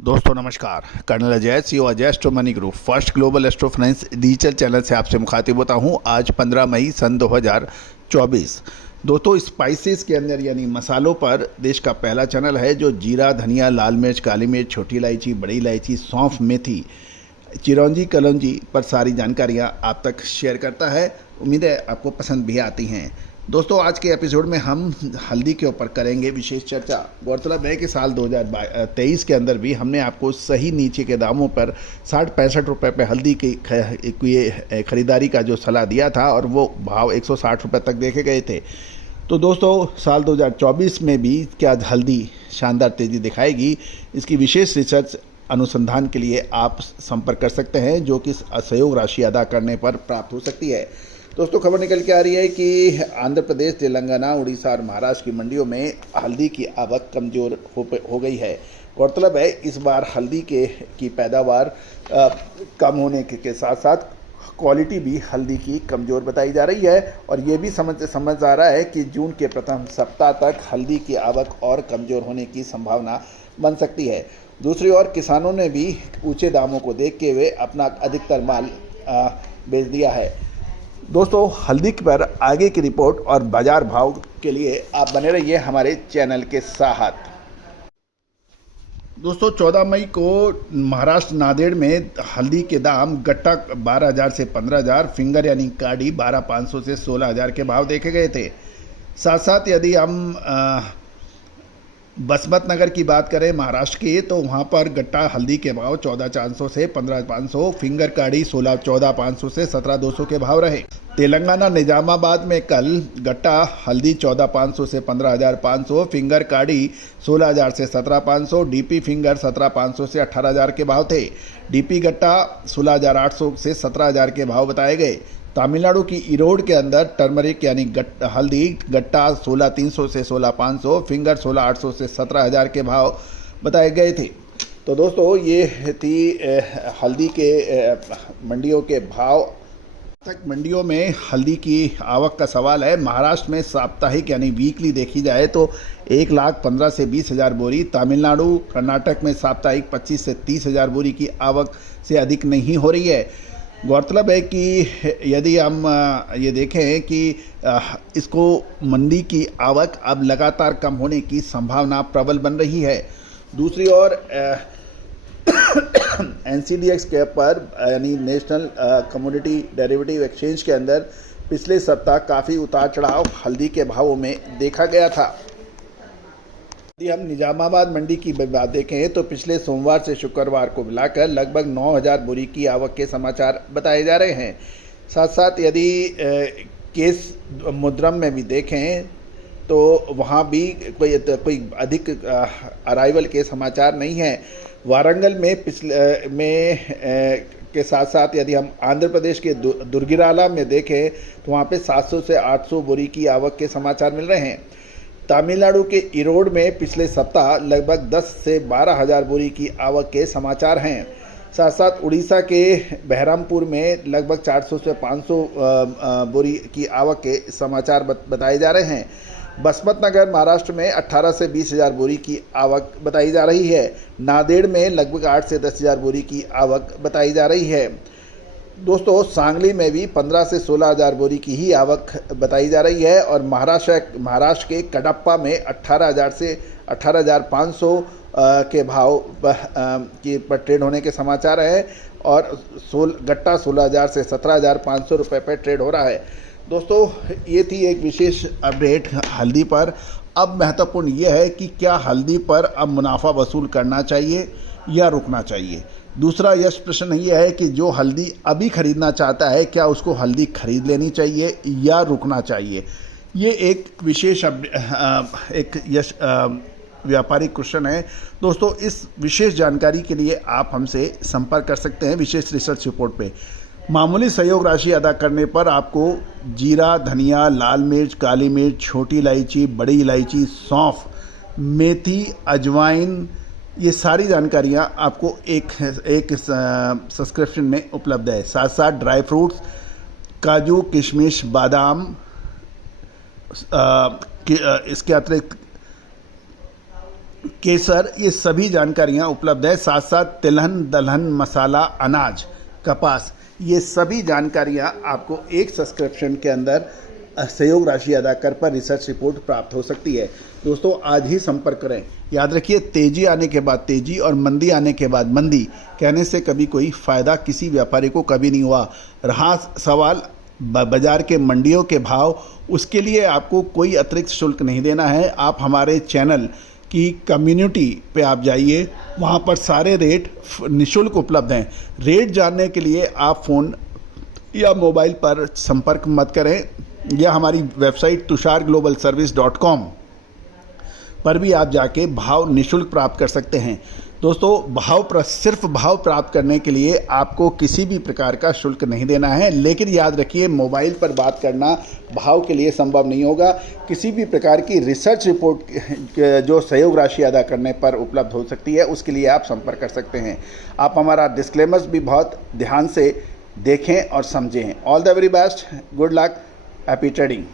दोस्तों नमस्कार। Colonel Ajay CO Ajay astro money group first global astro finance digital channel से आपसे मुखातिब होता हूं। आज 15 मई सन 2024। दोस्तों स्पाइसेस के अंदर यानी मसालों पर देश का पहला चैनल है जो जीरा, धनिया, लाल मिर्च, काली मिर्च, छोटी इलायची, बड़ी इलायची, सौंफ, मेथी, चिरौंजी, कलौंजी पर सारी जानकारियां आप तक शेयर करता है। उम्मीद है आपको पसंद भी आती हैं। दोस्तों आज के एपिसोड में हम हल्दी के ऊपर करेंगे विशेष चर्चा। गौरतलब है कि साल 2023 के अंदर भी हमने आपको सही नीचे के दामों पर 60-65 रुपये पे हल्दी की खरीदारी का जो सलाह दिया था और वो भाव 160 रुपये तक देखे गए थे। तो दोस्तों साल 2024 में भी क्या हल्दी शानदार तेज़ी दिखाएगी, इसकी विशेष रिसर्च अनुसंधान के लिए आप संपर्क कर सकते हैं जो कि सहयोग राशि अदा करने पर प्राप्त हो सकती है। दोस्तों खबर निकल के आ रही है कि आंध्र प्रदेश, तेलंगाना, उड़ीसा और महाराष्ट्र की मंडियों में हल्दी की आवक कमज़ोर हो गई है। गौरतलब है इस बार हल्दी की पैदावार कम होने के साथ साथ क्वालिटी भी हल्दी की कमज़ोर बताई जा रही है और ये भी समझ आ रहा है कि जून के प्रथम सप्ताह तक हल्दी की आवक और कमज़ोर होने की संभावना बन सकती है। दूसरी ओर किसानों ने भी ऊंचे दामों को देखते हुए अपना अधिकतर माल बेच दिया है। दोस्तों हल्दी पर आगे की रिपोर्ट और बाजार भाव के लिए आप बने रहिए हमारे चैनल के साथ। दोस्तों 14 मई को महाराष्ट्र नांदेड़ में हल्दी के दाम गट्टा 12,000 से 15,000, फिंगर यानी काड़ी 12,500 से 16,000 के भाव देखे गए थे। साथ साथ यदि हम बसमत नगर की बात करें महाराष्ट्र की, तो वहाँ पर गट्टा हल्दी के भाव 14,400 से 15,500, फिंगर काड़ी 14,500 से 17,200 के भाव रहे। तेलंगाना निजामाबाद में कल गट्टा हल्दी 14,500 से 15,500, फिंगर काड़ी 16,000 से 17,500, डीपी फिंगर 17,500 से 18,000 के भाव थे। डीपी गट्टा 16,800 से 17,000 के भाव बताए गए। तमिलनाडु की इरोड के अंदर टर्मरिक यानी हल्दी गट्टा 16,300 से 16,500, फिंगर 16,800 से 17,000 के भाव बताए गए थे। तो दोस्तों ये थी हल्दी के मंडियों के भाव। तक मंडियों में हल्दी की आवक का सवाल है। महाराष्ट्र में साप्ताहिक यानी वीकली देखी जाए तो 1,15,000 से 20,000 बोरी, तमिलनाडु कर्नाटक में साप्ताहिक 25 से 30,000 बोरी की आवक से अधिक नहीं हो रही है। गौरतलब है कि यदि हम ये देखें कि इसको मंडी की आवक अब लगातार कम होने की संभावना प्रबल बन रही है। दूसरी ओर NCDX के पर यानी नेशनल कमोडिटी डेरिवेटिव एक्सचेंज के अंदर पिछले सप्ताह काफ़ी उतार चढ़ाव हल्दी के भावों में देखा गया था। यदि हम निजामाबाद मंडी की बात देखें तो पिछले सोमवार से शुक्रवार को मिलाकर लगभग 9,000 बोरी की आवक के समाचार बताए जा रहे हैं। साथ साथ यदि केस मुद्रम में भी देखें तो वहाँ भी कोई अधिक अराइवल के समाचार नहीं है। वारंगल में के साथ साथ यदि हम आंध्र प्रदेश के दुर्गिराला में देखें तो वहाँ पे 700 से 800 बोरी की आवक के समाचार मिल रहे हैं। तमिलनाडु के इरोड में पिछले सप्ताह लगभग 10 से 12,000 बोरी की आवक के समाचार हैं। साथ साथ उड़ीसा के बहरामपुर में लगभग 400 से 500 बोरी की आवक के समाचार बताए जा रहे हैं। बसमत नगर महाराष्ट्र में 18 से 20,000 बोरी की आवक बताई जा रही है। नांदेड़ में लगभग 8 से 10,000 बोरी की आवक बताई जा रही है। दोस्तों सांगली में भी 15 से 16,000 बोरी की ही आवक बताई जा रही है और महाराष्ट्र के कडप्पा में 18,000 से 18,500 के भाव पर ट्रेड होने के समाचार है और गट्टा 16,000 से 17,500 रुपये पर ट्रेड हो रहा है। दोस्तों ये थी एक विशेष अपडेट हल्दी पर। अब महत्वपूर्ण ये है कि क्या हल्दी पर अब मुनाफा वसूल करना चाहिए या रुकना चाहिए। दूसरा यह प्रश्न ये है कि जो हल्दी अभी खरीदना चाहता है क्या उसको हल्दी खरीद लेनी चाहिए या रुकना चाहिए। ये एक विशेष व्यापारिक क्वेश्चन है। दोस्तों इस विशेष जानकारी के लिए आप हमसे संपर्क कर सकते हैं विशेष रिसर्च रिपोर्ट पे। मामूली सहयोग राशि अदा करने पर आपको जीरा, धनिया, लाल मिर्च, काली मिर्च, छोटी इलायची, बड़ी इलायची, सौंफ, मेथी, अजवाइन, ये सारी जानकारियाँ आपको एक सब्सक्रिप्शन में उपलब्ध है। साथ साथ ड्राई फ्रूट्स, काजू, किशमिश, बादाम, इसके अतिरिक्त केसर, ये सभी जानकारियाँ उपलब्ध है। साथ साथ तिलहन, दलहन, मसाला, अनाज, कपास, ये सभी जानकारियाँ आपको एक सब्सक्रिप्शन के अंदर सहयोग राशि अदा कर पर रिसर्च रिपोर्ट प्राप्त हो सकती है। दोस्तों आज ही संपर्क करें। याद रखिए, तेजी आने के बाद तेजी और मंदी आने के बाद मंदी कहने से कभी कोई फ़ायदा किसी व्यापारी को कभी नहीं हुआ। रहा सवाल बाज़ार के मंडियों के भाव, उसके लिए आपको कोई अतिरिक्त शुल्क नहीं देना है। आप हमारे चैनल की कम्युनिटी पे आप जाइए, वहाँ पर सारे रेट निःशुल्क उपलब्ध हैं। रेट जानने के लिए आप फ़ोन या मोबाइल पर संपर्क मत करें, या हमारी वेबसाइट tusharglobalservice.com पर भी आप जाके भाव निःशुल्क प्राप्त कर सकते हैं। दोस्तों सिर्फ भाव प्राप्त करने के लिए आपको किसी भी प्रकार का शुल्क नहीं देना है, लेकिन याद रखिए मोबाइल पर बात करना भाव के लिए संभव नहीं होगा। किसी भी प्रकार की रिसर्च रिपोर्ट जो सहयोग राशि अदा करने पर उपलब्ध हो सकती है, उसके लिए आप संपर्क कर सकते हैं। आप हमारा डिस्क्लेमर्स भी बहुत ध्यान से देखें और समझें। All the very best, good luck, happy trading.